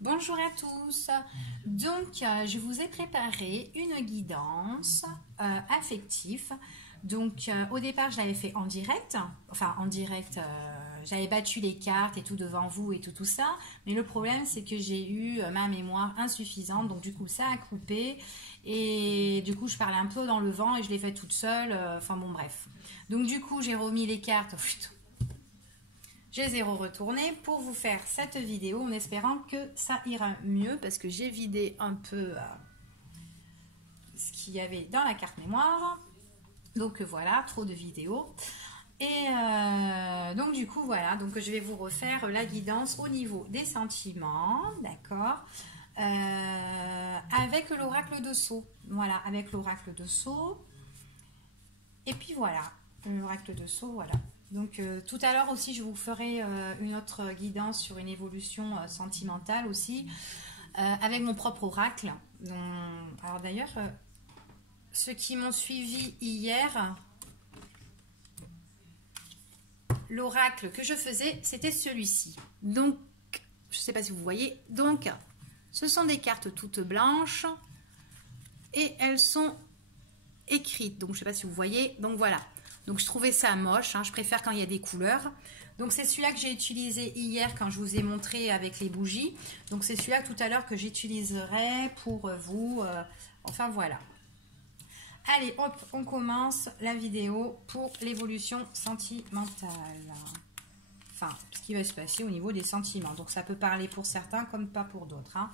Bonjour à tous. Donc, je vous ai préparé une guidance affective. Donc, au départ, je l'avais fait en direct. Enfin, en direct, j'avais battu les cartes et tout devant vous et tout ça. Mais le problème, c'est que j'ai eu ma mémoire insuffisante. Donc, du coup, ça a coupé. Et du coup, je parlais un peu dans le vent et je l'ai fait toute seule. Enfin, bon, bref. Donc, du coup, j'ai remis les cartes. J'ai zéro retourné pour vous faire cette vidéo en espérant que ça ira mieux parce que j'ai vidé un peu ce qu'il y avait dans la carte mémoire. Donc voilà, trop de vidéos. Et donc du coup voilà, donc je vais vous refaire la guidance au niveau des sentiments, d'accord, avec l'oracle de Sceaux. Voilà, avec l'oracle de Sceaux. Et puis voilà, l'oracle de Sceaux, voilà. Donc tout à l'heure aussi, je vous ferai une autre guidance sur une évolution sentimentale aussi, avec mon propre oracle. Alors d'ailleurs, ceux qui m'ont suivi hier, l'oracle que je faisais, c'était celui-ci. Donc, je ne sais pas si vous voyez, donc ce sont des cartes toutes blanches et elles sont écrites. Donc, je ne sais pas si vous voyez, donc voilà. Donc je trouvais ça moche, hein, je préfère quand il y a des couleurs. Donc c'est celui-là que j'ai utilisé hier quand je vous ai montré avec les bougies. Donc c'est celui-là tout à l'heure que j'utiliserai pour vous. Enfin voilà. Allez, hop, on commence la vidéo pour l'évolution sentimentale. Enfin, ce qui va se passer au niveau des sentiments. Donc ça peut parler pour certains comme pas pour d'autres, hein.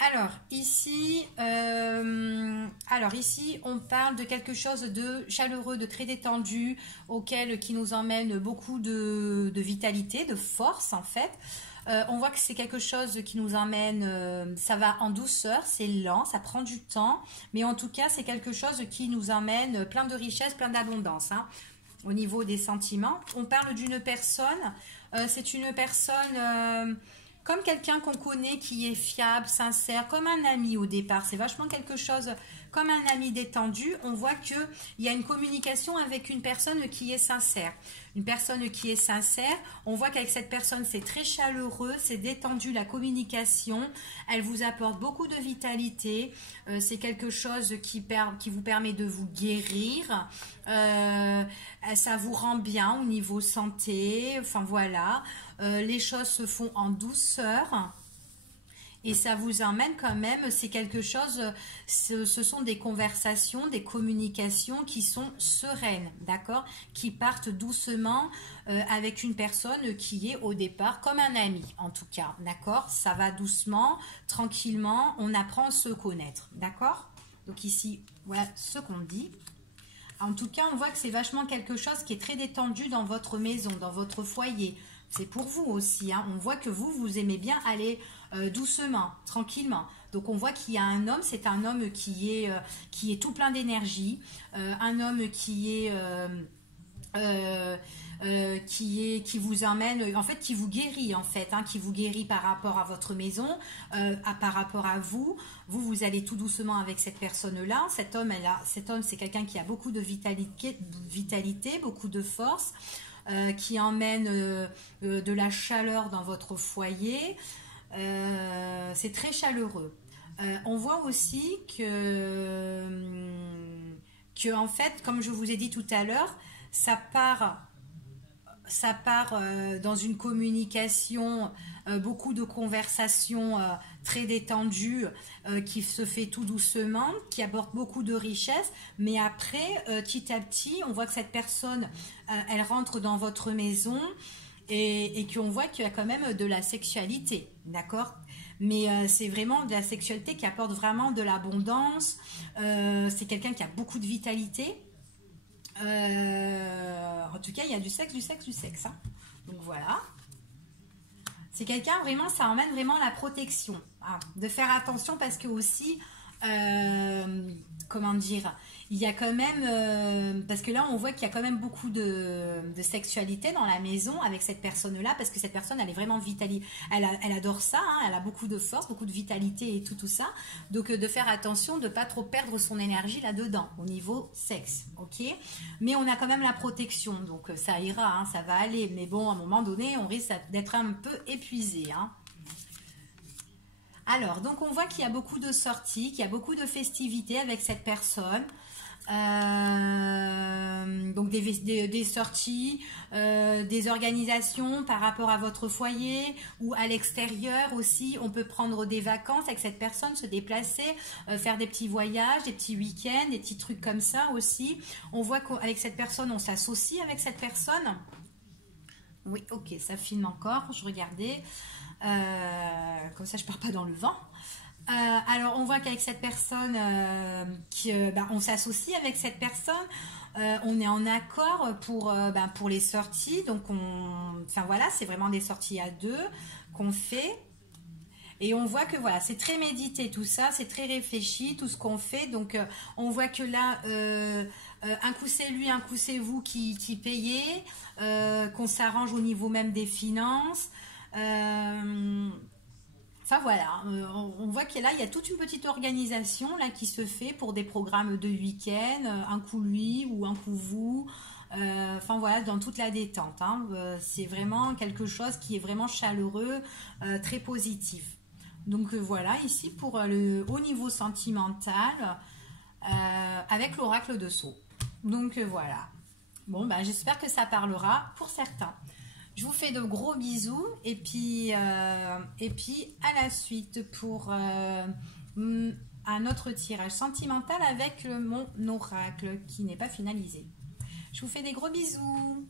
Alors ici, on parle de quelque chose de chaleureux, de très détendu, qui nous emmène beaucoup de vitalité, de force en fait. On voit que c'est quelque chose qui nous emmène, ça va en douceur, c'est lent, ça prend du temps, mais en tout cas c'est quelque chose qui nous emmène plein de richesse, plein d'abondance, hein. Au niveau des sentiments, on parle d'une personne, c'est une personne... comme quelqu'un qu'on connaît qui est fiable, sincère, comme un ami au départ. C'est vachement quelque chose comme un ami détendu. On voit qu'il y a une communication avec une personne qui est sincère. Une personne qui est sincère, on voit qu'avec cette personne, c'est très chaleureux, c'est détendu la communication. Elle vous apporte beaucoup de vitalité. C'est quelque chose qui vous permet de vous guérir. Ça vous rend bien au niveau santé. Enfin voilà. Les choses se font en douceur et ça vous emmène quand même, c'est quelque chose, ce sont des conversations, des communications qui sont sereines, d'accord, qui partent doucement avec une personne qui est au départ comme un ami en tout cas, d'accord, ça va doucement, tranquillement, on apprend à se connaître, d'accord. Donc ici, voilà ce qu'on dit. En tout cas, on voit que c'est vachement quelque chose qui est très détendu dans votre maison, dans votre foyer. C'est pour vous aussi, hein. On voit que vous aimez bien aller doucement, tranquillement. Donc on voit qu'il y a un homme, c'est un homme qui est tout plein d'énergie, un homme qui vous emmène, en fait, qui vous guérit, en fait, hein, qui vous guérit par rapport à votre maison, par rapport à vous. Vous allez tout doucement avec cette personne-là. Cet homme, c'est quelqu'un qui a beaucoup de vitalité, beaucoup de force, qui emmène de la chaleur dans votre foyer. C'est très chaleureux. On voit aussi que en fait, comme je vous ai dit tout à l'heure, ça part dans une communication, beaucoup de conversations très détendues, qui se fait tout doucement, qui apporte beaucoup de richesse, mais après, petit à petit, on voit que cette personne, elle rentre dans votre maison et qu'on voit qu'il y a quand même de la sexualité, d'accord ? Mais c'est vraiment de la sexualité qui apporte vraiment de l'abondance, c'est quelqu'un qui a beaucoup de vitalité. En tout cas, il y a du sexe, hein. Donc voilà. C'est quelqu'un vraiment, ça emmène vraiment la protection, hein, de faire attention parce que aussi, comment dire, il y a quand même, parce que là on voit qu'il y a quand même beaucoup de sexualité dans la maison avec cette personne-là, parce que cette personne elle est vraiment vitalité, elle adore ça, hein, elle a beaucoup de force, beaucoup de vitalité et tout ça, donc de faire attention de pas trop perdre son énergie là-dedans, au niveau sexe, ok, mais on a quand même la protection, donc ça ira, hein, ça va aller, mais bon à un moment donné on risque d'être un peu épuisé, hein. Alors, donc on voit qu'il y a beaucoup de sorties, qu'il y a beaucoup de festivités avec cette personne. Donc des sorties, des organisations par rapport à votre foyer ou à l'extérieur aussi. On peut prendre des vacances avec cette personne, se déplacer, faire des petits voyages, des petits week-ends, des petits trucs comme ça aussi. On voit qu'avec cette personne, on s'associe avec cette personne. Oui, ok, ça filme encore, je regardais. Comme ça, je pars pas dans le vent. Alors, on voit qu'avec cette personne, on s'associe avec cette personne, on est en accord pour les sorties. Donc, enfin voilà, c'est vraiment des sorties à deux qu'on fait. Et on voit que voilà, c'est très médité tout ça, c'est très réfléchi tout ce qu'on fait. Donc, on voit que là, un coup c'est lui, un coup c'est vous qui payez, qu'on s'arrange au niveau même des finances. Enfin voilà, on voit que là, il y a toute une petite organisation là qui se fait pour des programmes de week-end, un coup lui ou un coup vous. Enfin voilà, dans toute la détente, hein. C'est vraiment quelque chose qui est vraiment chaleureux, très positif. Donc voilà, ici pour le haut niveau sentimental, avec l'oracle de Sceaux. Donc voilà. Bon, ben, j'espère que ça parlera pour certains. Je vous fais de gros bisous et puis à la suite pour un autre tirage sentimental avec mon oracle qui n'est pas finalisé. Je vous fais des gros bisous.